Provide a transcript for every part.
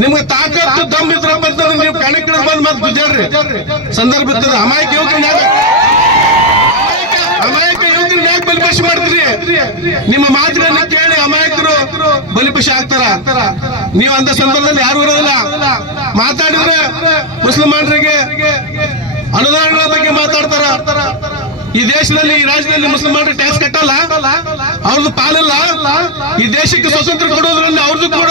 ನಿಮ್ಗೆ ತಾಕತ್ತು ದಮ್ ಇದ್ರಪ್ಪ ಅಂತಂದ್ರೆ ನೀವು ಕಣಕ್ಕಿಳಿದು ಬಂದ್ ಮತ್ತೆ ಗುಜ್ಜಾಡ್ರಿ ಸಂದರ್ಭ ಇರ್ತದೆ. ಅಮಾಯಕ ಯುವಕರನ್ನ ಯಾಕೆ ಬಲಿಪಶು ಮಾಡ್ತೀರಿ? ನಿಮ್ಮ ಮಾತುಗಳನ್ನ ಕೇಳಿ ಅಮಾಯಕರು ಬಲಿಪಶು ಆಗ್ತಾರ. ನೀವು ಅಂತ ಸಂದರ್ಭದಲ್ಲಿ ಯಾರು ಇರೋದಿಲ್ಲ. ಮಾತಾಡಿದ್ರೆ ಮುಸಲ್ಮಾನರಿಗೆ ಅನುದಾನಗಳ ಬಗ್ಗೆ ಮಾತಾಡ್ತಾರ. ಈ ದೇಶದಲ್ಲಿ ಈ ರಾಜ್ಯದಲ್ಲಿ ಮುಸಲ್ಮಾನರು ಟ್ಯಾಕ್ಸ್ ಕಟ್ಟಲ್ಲ, ಅವ್ರದ್ದು ಪಾಲಿಲ್ಲ. ಈ ದೇಶಕ್ಕೆ ಸ್ವಾತಂತ್ರ್ಯ ಕೊಡೋದ್ರಲ್ಲಿ ಅವ್ರದ್ದು ಕೂಡ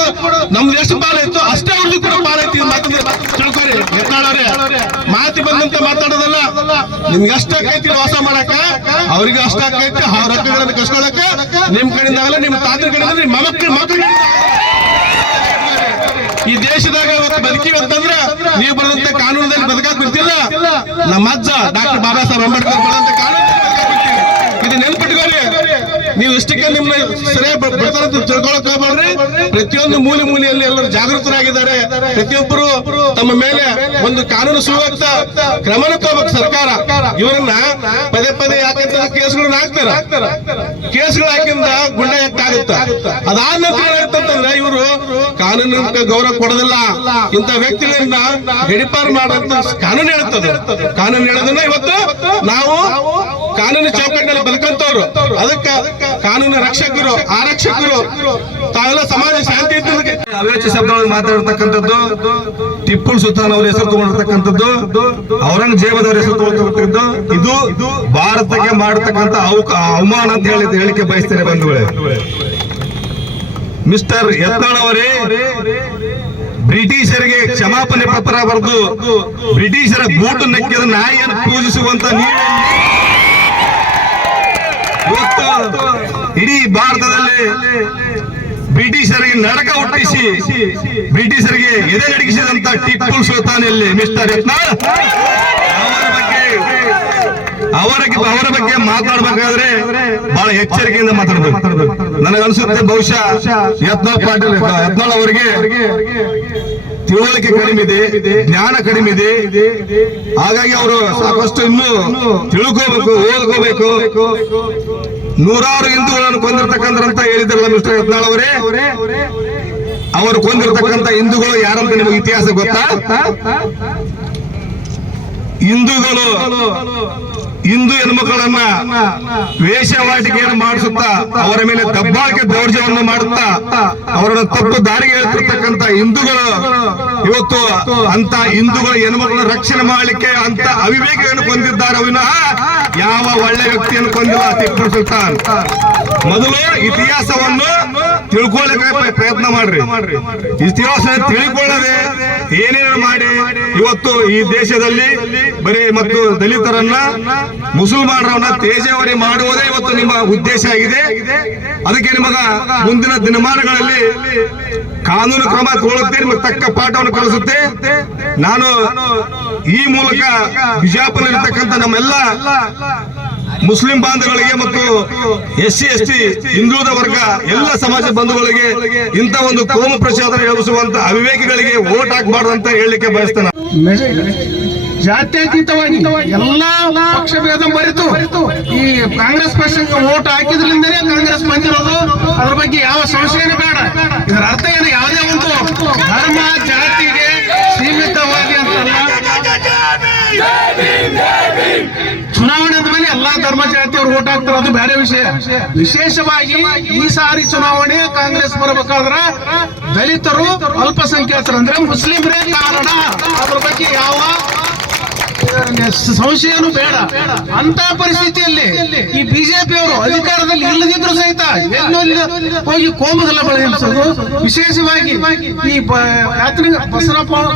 ನಮ್ಮ ದೇಶ ಪಾಲಿತ್ತು, ಅಷ್ಟೇ ಅವ್ರದ್ದು ಕೂಡ ಪಾಲೈತಿ. ತಿಳ್ಕೊರಿ ಯತ್ನಾಳವ್ರೆ, ಮಾತಿ ಬಂದಂತೆ ಮಾತಾಡೋದಲ್ಲ. ನಿಮ್ಗೆ ಅಷ್ಟಾಕೈತಿ ವಾಸ ಮಾಡಕ, ಅವ್ರಿಗೆ ಅಷ್ಟಾಕೈತಿ ಅವ್ರ ಹಕ್ಕುಗಳನ್ನು ಕಸ್ಕೊಳಕ. ನಿಮ್ ಕಡೆಯಿಂದ ಆಗಲ್ಲ, ನಿಮ್ ತಾತರ ಕಡೆಯಿಂದ ನಿಮ್ಮ ಮಕ್ಕಳು ಈ ದೇಶದಾಗ ಬದುಕಿವಿ ಅಂತಂದ್ರೆ ನೀವು ಬರೆದಂತ ಕಾನೂನದಲ್ಲಿ ಬದುಕಾಕ್ ಬಿಡ್ತಿಲ್ಲ. ನಮ್ಮ ಅಜ್ಜ ಡಾಕ್ಟರ್ ಬಾಬಾ ಸಾಹೇಬ್ ಅಂಬೇಡ್ಕರ್ ಬರೆದಂತ ಕಾನೂನು ಇದು ನೆನ್ಪಿಟ್ಕೊಳ್ಳಿ. ನೀವು ಇಷ್ಟಕ್ಕೆ ನಿಮ್ನ ಸರಿಯಾಗಿ ಬರ್ತಾರಂತ ತಿಳ್ಕೊಳಕ್ ಹೋಗ್ಬೇಡ್ರಿ. ಪ್ರತಿಯೊಂದು ಮೂಲೆಯಲ್ಲಿ ಎಲ್ಲರೂ ಜಾಗೃತರಾಗಿದ್ದಾರೆ. ಪ್ರತಿಯೊಬ್ಬರು ತಮ್ಮ ಮೇಲೆ ಒಂದು ಕಾನೂನು ಸುವ್ಯವಸ್ಥ ಕ್ರಮನ ತಗೋಬೇಕು ಸರ್ಕಾರ. ಇವರನ್ನ ಪದೇ ಪದೇ ಯಾಕಂತ ಕೇಸ್ಗಳನ್ನ ಹಾಕ್ತಾರ. ಕೇಸ್ಗಳು ಹಾಕಿಂದ ಗುಂಡ ಎಟ್ಟಾಗುತ್ತ. ಅದಾದ ನಂತರ ಏನಾಗುತ್ತಂತಂದ್ರೆ ಇವರು ಕಾನೂನು ಗೌರವ ಕೊಡೋದಿಲ್ಲ. ಇಂಥ ವ್ಯಕ್ತಿಗಳನ್ನ ಗಡಿಪಾರು ಮಾಡುವಂತ ಕಾನೂನು ಹೇಳುತ್ತದೆ. ಕಾನೂನು ಹೇಳೋದನ್ನ ಇವತ್ತು ನಾವು ಕಾನೂನು ಚೌಕಟ್ಟಿನಲ್ಲಿ ಬದುಕಂತವ್ರು, ಅದಕ್ಕೆ ಕಾನೂನು ರಕ್ಷಕರು ಆರಕ್ಷಕರು ತಾವೆಲ್ಲ ಸಮಾಜ ಶಾಂತಿ ಇದ್ದದಕ್ಕೆ ಅವೇಚ ಶಬ್ದಗಳನ್ನು ಮಾತಾಡಿರ್ತಕ್ಕಂಥದ್ದು, ಟಿಪ್ಪು ಸುಲ್ತಾನ್ ಅವರ ಹೆಸರು ತಗೊಂಡಿರ್ತಕ್ಕಂಥದ್ದು, ಔರಂಗಜೇಬದವರ ಹೆಸರು ತಗೊಂಡಿರ್ತಕ್ಕಂಥದ್ದು, ಇದು ಭಾರತಕ್ಕೆ ಮಾಡತಕ್ಕಂಥ ಅವಮಾನ ಅಂತ ಹೇಳಿಕೆ ಬಯಸ್ತೇನೆ ಬಂಧುಗಳೇ. ಮಿಸ್ಟರ್ ಯತ್ನಾಳ್ ಅವರೇ, ಬ್ರಿಟಿಷರಿಗೆ ಕ್ಷಮಾಪಣೆ ಪತ್ರ ಬರೆದು ಬ್ರಿಟಿಷರ ಬೂಟು ನೆಕ್ಕಿದ ನಾಯಿಯನ್ನು ಪೂಜಿಸುವಂತ ಇವತ್ತು ಇಡೀ ಭಾರತದಲ್ಲಿ ಬ್ರಿಟಿಷರಿಗೆ ನರಕ ಹುಟ್ಟಿಸಿ ಬ್ರಿಟಿಷರಿಗೆ ಎದೆ ನಡಗಿಸಿದಂತ ಟಿಪ್ಪು ಸುಲ್ತಾನ್ ಎಲ್ಲಿ ಮಿಸ್ಟರ್ ಯತ್ನಾಳ್ ಅವರ ಬಗ್ಗೆ ಮಾತಾಡಬೇಕಾದ್ರೆ ಬಹಳ ಎಚ್ಚರಿಕೆಯಿಂದ ಮಾತಾಡಬೇಕು. ನನಗನ್ಸುತ್ತೆ ಬಹುಶಃ ಯತ್ನಾಳ್ ಅವರಿಗೆ ತಿಳುವಳಿಕೆ ಕಡಿಮೆ ಇದೆ, ಜ್ಞಾನ ಕಡಿಮೆ ಇದೆ. ಹಾಗಾಗಿ ಅವರು ಸಾಕಷ್ಟು ಇನ್ನೂ ತಿಳ್ಕೋಬೇಕು, ಓದ್ಕೋಬೇಕು. ನೂರಾರು ಹಿಂದೂಗಳನ್ನು ಕೊಂದಿರ್ತಕ್ಕಂಥ ಹೇಳಿದ್ರಲ್ಲ ಮಿಸ್ಟರ್ ಯತ್ನಾಳ್ ಅವರೇ, ಅವರು ಕೊಂದಿರ್ತಕ್ಕಂಥ ಹಿಂದೂಗಳು ಯಾರಂತ ನಿಮಗೆ ಇತಿಹಾಸ ಗೊತ್ತಾ? ಹಿಂದೂ ಹೆಣ್ಮಕ್ಕಳನ್ನ ವೇಷವಾಟಿಕೆಯನ್ನು ಮಾಡಿಸುತ್ತಾ ಅವರ ಮೇಲೆ ದಬ್ಬಾಳಿಕೆ ದೌರ್ಜನ್ಯವನ್ನು ಮಾಡುತ್ತಾ ಅವರನ್ನು ತಪ್ಪು ದಾರಿಗೆ ಹೇಳ್ತಿರ್ತಕ್ಕಂಥ ಹಿಂದೂಗಳು ಇವತ್ತು ಅಂತ ಹಿಂದೂಗಳ ಹೆಣ್ಮಕ್ಕಳ ರಕ್ಷಣೆ ಮಾಡಲಿಕ್ಕೆ ಅಂತ ಅವಿವೇಕವನ್ನು ಕೊಂದಿದ್ದಾರೆ. ವಿನಃ ಯಾವ ಒಳ್ಳೆ ವ್ಯಕ್ತಿಯನ್ನು ಕೊಂದಿಲ್ಲ ಟಿಪ್ಪು ಸುಲ್ತಾನ್. ಮೊದಲು ಇತಿಹಾಸವನ್ನು ತಿಳ್ಕೊಳ್ಳಿಕ್ಕೆ ಪ್ರಯತ್ನ ಮಾಡ್ರಿ. ಇತಿಹಾಸ ತಿಳ್ಕೊಳ್ಳದೆ ಏನೇನು ಮಾಡಿ ಇವತ್ತು ಈ ದೇಶದಲ್ಲಿ ಬರೀ ಮತ್ತು ದಲಿತರನ್ನ ಮುಸಲ್ಮಾನರನ್ನ ತೇಜಾವರಿ ಮಾಡುವುದೇ ಇವತ್ತು ನಿಮ್ಮ ಉದ್ದೇಶ ಆಗಿದೆ. ಅದಕ್ಕೆ ನಿಮಗ ಮುಂದಿನ ದಿನಮಾನಗಳಲ್ಲಿ ಕಾನೂನು ಕ್ರಮ ತಗೊಳ್ಳುತ್ತೆ, ನಿಮಗೆ ತಕ್ಕ ಪಾಠವನ್ನು ಕಳಿಸುತ್ತೆ. ನಾನು ಈ ಮೂಲಕ ಬಿಜಾಪುರದಲ್ಲಿರ್ತಕ್ಕಂಥ ನಮ್ಮೆಲ್ಲ ಮುಸ್ಲಿಂ ಬಾಂಧವಗಳಿಗೆ ಮತ್ತು SC ST ಹಿಂದುಳಿದ ವರ್ಗ ಎಲ್ಲ ಸಮಾಜ ಬಂಧುಗಳಿಗೆ ಇಂಥ ಒಂದು ಕೋಮು ಪ್ರಚೋದನೆ ಎಬ್ಬಿಸುವಂತ ಅವಿವೇಕಿಗಳಿಗೆ ವೋಟ್ ಹಾಕಬಾರ್ದು ಅಂತ ಹೇಳಲಿಕ್ಕೆ ಬಯಸ್ತೇನೆ. ಜಾತ್ಯತೀತವಾಗಿ ಎಲ್ಲಾ ಪಕ್ಷ ಭೇದ ಮರೆತು ಈ ಕಾಂಗ್ರೆಸ್ ಪಕ್ಷಕ್ಕೆ ವೋಟ್ ಹಾಕಿದ್ರಿಂದಲೇ ಕಾಂಗ್ರೆಸ್ ಬಂದಿರೋದು. ಅದ್ರ ಬಗ್ಗೆ ಯಾವ ಸಂಶಯನೇ ಬೇಡ. ಇದರ ಅರ್ಥ ಏನು? ಯಾವುದೇ ಒಂದು ಧರ್ಮ ಜಾತಿಗೆ ಸೀಮಿತವಾಗಿ ಅಂತಲ್ಲ. ಚುನಾವಣೆ ಅಂದ್ಮೇಲೆ ಎಲ್ಲಾ ಧರ್ಮ ಜಾತಿಯವರು ವೋಟ್ ಹಾಕ್ತಾರೆ, ಅದು ಬೇರೆ ವಿಷಯ. ವಿಶೇಷವಾಗಿ ಈ ಸಾರಿ ಚುನಾವಣೆ ಕಾಂಗ್ರೆಸ್ ಬರಬೇಕಾದ್ರ ದಲಿತರು ಅಲ್ಪಸಂಖ್ಯಾತರು ಅಂದ್ರೆ ಮುಸ್ಲಿಮರೇ ಕಾರಣ. ಅದ್ರ ಬಗ್ಗೆ ಯಾವ ಸಂಶಯನೂ ಬೇಡ. ಅಂತ ಪರಿಸ್ಥಿತಿಯಲ್ಲಿ ಈ ಬಿಜೆಪಿಯವರು ಅಧಿಕಾರದಲ್ಲಿ ಇಲ್ಲದಿದ್ರು ಸಹಿತ ಎಲ್ಲೋ ಹೋಗಿ ಕೋಮುಗಲ್ಲ ಬೆಳೆಸೋದು. ವಿಶೇಷವಾಗಿ ಈ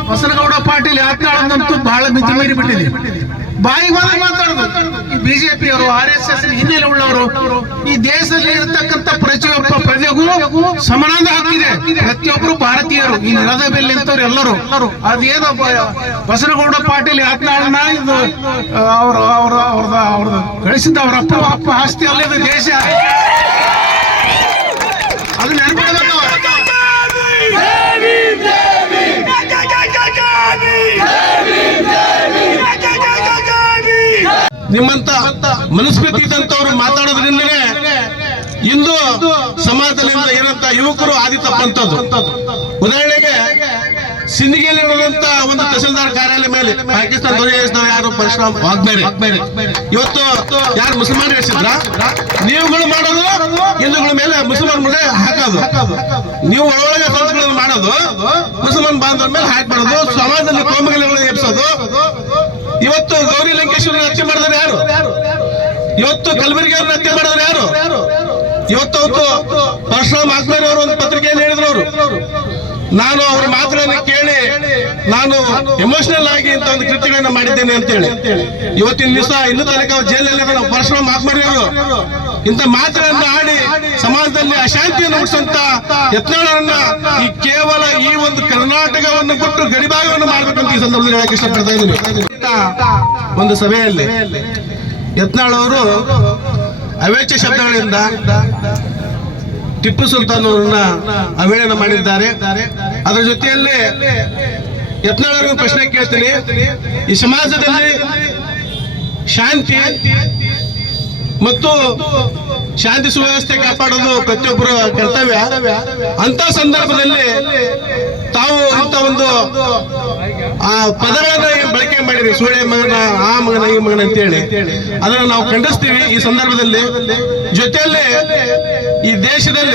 ಬಸನಗೌಡ ಪಾಟೀಲ್ ಯಾತ್ರಾಳಂತೂ ಬಹಳ ಮಿತಿ ಮೀರಿ ಬಿಟ್ಟಿದೆ. ಬಾಯಿಗೆ ಬಂದು ಮಾತಾಡೋದು. ಈ ಬಿಜೆಪಿಯವರು RSS ಹಿನ್ನೆಲೆ ಉಳ್ಳವರು ಈ ದೇಶದಲ್ಲಿ ಇರತಕ್ಕಂಥ ಪ್ರತಿಯೊಬ್ಬ ಪ್ರಜೆಗೂ ಸಮಾನದ ಹಕ್ಕಿದೆ. ಪ್ರತಿಯೊಬ್ಬರು ಭಾರತೀಯರು, ಈ ನೆಲದ ಮೇಲೆ ನಿಂತವ್ರು ಎಲ್ಲರೂ. ಅದೇನೋ ಬಸನಗೌಡ ಪಾಟೀಲ್ ಯಾತ್ರಾಳನ್ನ ಇದು ಅವ್ರದ್ದು ಗಳಿಸಿದ್ದ ಅವರ ಅಪ್ಪ ಆಸ್ತಿ ಅಲ್ಲದ ದೇಶ. ಅದು ನೆನಪಿಡಬೇಕು. ನಿಮ್ಮಂತ ಮನಸ್ಫಿತಿ ಇದ್ದಂತವ್ರು ಮಾತಾಡೋದ್ರಿಂದಲೇ ಇಂದು ಸಮಾಜದಲ್ಲಿ ಏನಂತ ಯುವಕರು ಆದಿ ತಪ್ಪಂತದ್ದು. ಉದಾಹರಣೆಗೆ ಸಿಂದಗಿಯಲ್ಲಿ ಇರುವಂತ ಒಂದು ತಹಸೀಲ್ದಾರ್ ಕಾರ್ಯಾಲಯ ಮೇಲೆ ಪಾಕಿಸ್ತಾನ ಧ್ವಜ ಯಾರು ಪರಶುರಾಮ್ ವಾಗ್ಬೇರೆ ಇವತ್ತು ಯಾರು ಮುಸಲ್ಮಾನ್ ಹೇಳಿಸಿದ್ರ ನೀವುಗಳು ಮಾಡೋದು ಹಿಂದೂಗಳ ಮೇಲೆ ಮುಸಲ್ಮಾನ್ ಮೇಲೆ ಹಾಕೋದು, ನೀವು ಒಳಗೆ ಸಂಸ್ಕೃತಿ ಮಾಡೋದು, ಮುಸಲ್ಮಾನ್ ಬಾಂಧವರ ಮೇಲೆ ಹಾಕ್ಬಾರ್ದು, ಸಮಾಜದಲ್ಲಿ ಕೋಮುಗಲಗಳನ್ನು ಎಬ್ಸೋದು. ಇವತ್ತು ಗೌರಿ ಲಂಕೇಶ್ವರನ ಹತ್ಯೆ ಮಾಡಿದ್ರೆ ಯಾರು? ಇವತ್ತು ಕಲಬುರಗಿಯವ್ರನ್ನ ಹತ್ಯೆ ಮಾಡಿದ್ರೆ ಯಾರು? ಇವತ್ತು ಪರಶುರಾಮ್ ವಾಗ್ಬೇರೆ ಅವರು ಒಂದು ಪತ್ರಿಕೆಯಲ್ಲಿ ಹೇಳಿದ್ರು, ಅವರು ನಾನು ಅವ್ರ ಮಾತುಗಳನ್ನು ಕೇಳಿ ನಾನು ಎಮೋಷನಲ್ ಆಗಿ ಇಂತ ಒಂದು ಕೃತ್ಯಗಳನ್ನ ಮಾಡಿದ್ದೇನೆ ಅಂತ ಹೇಳಿ. ಇವತ್ತಿನ ದಿವಸ ಇನ್ನೂ ತನಕ ಜೈಲಲ್ಲಿ ಪರಶುರಾಮ್ ವಾಗ್ಬೇರೆ ಅವರು ಇಂಥ ಮಾತುಗಳನ್ನ ಆಡಿ ಸಮಾಜದಲ್ಲಿ ಅಶಾಂತಿಯನ್ನು ಹುಟ್ಟಿಸುವಂತ ಯತ್ನಾಳರನ್ನ ಈ ಕೇವಲ ಈ ಒಂದು ಕರ್ನಾಟಕವನ್ನು ಬಿಟ್ಟು ಗಡಿಭಾಗವನ್ನು ಮಾಡಬೇಕಂತ ಈ ಸಂದರ್ಭದಲ್ಲಿ ಹೇಳಕ್ಕೆ ಇಷ್ಟಪಡ್ತಾ ಇದ್ದೀನಿ. ಒಂದು ಸಭೆಯಲ್ಲಿ ಯತ್ನಾಳ್ ಅವರು ಅವೇಚ್ಯ ಶಬ್ದಗಳಿಂದ ಟಿಪ್ಪು ಸುಲ್ತಾನ್ ಅವರನ್ನ ಅವೇಳನ ಮಾಡಿದ್ದಾರೆ. ಅದರ ಜೊತೆಯಲ್ಲಿ ಯತ್ನಾಳ್ ಅವರಿಗೆ ಪ್ರಶ್ನೆ ಕೇಳ್ತೀನಿ, ಈ ಸಮಾಜದಲ್ಲಿ ಶಾಂತಿ ಮತ್ತು ಶಾಂತಿ ಸುವ್ಯವಸ್ಥೆ ಕಾಪಾಡೋದು ಪ್ರತಿಯೊಬ್ಬರ ಕರ್ತವ್ಯ. ಅಂತ ಸಂದರ್ಭದಲ್ಲಿ ತಾವು ಇಂಥ ಒಂದು ಪದಗಳನ್ನ ಬಳಕೆ ಮಾಡಿರಿ, ಸೂಳೆ ಮಗನ, ಆ ಮಗನ, ಈ ಮಗನ ಅಂತೇಳಿ ಅದನ್ನು ನಾವು ಖಂಡಿಸ್ತೀವಿ ಈ ಸಂದರ್ಭದಲ್ಲಿ. ಜೊತೆಯಲ್ಲಿ ಈ ದೇಶದಲ್ಲಿ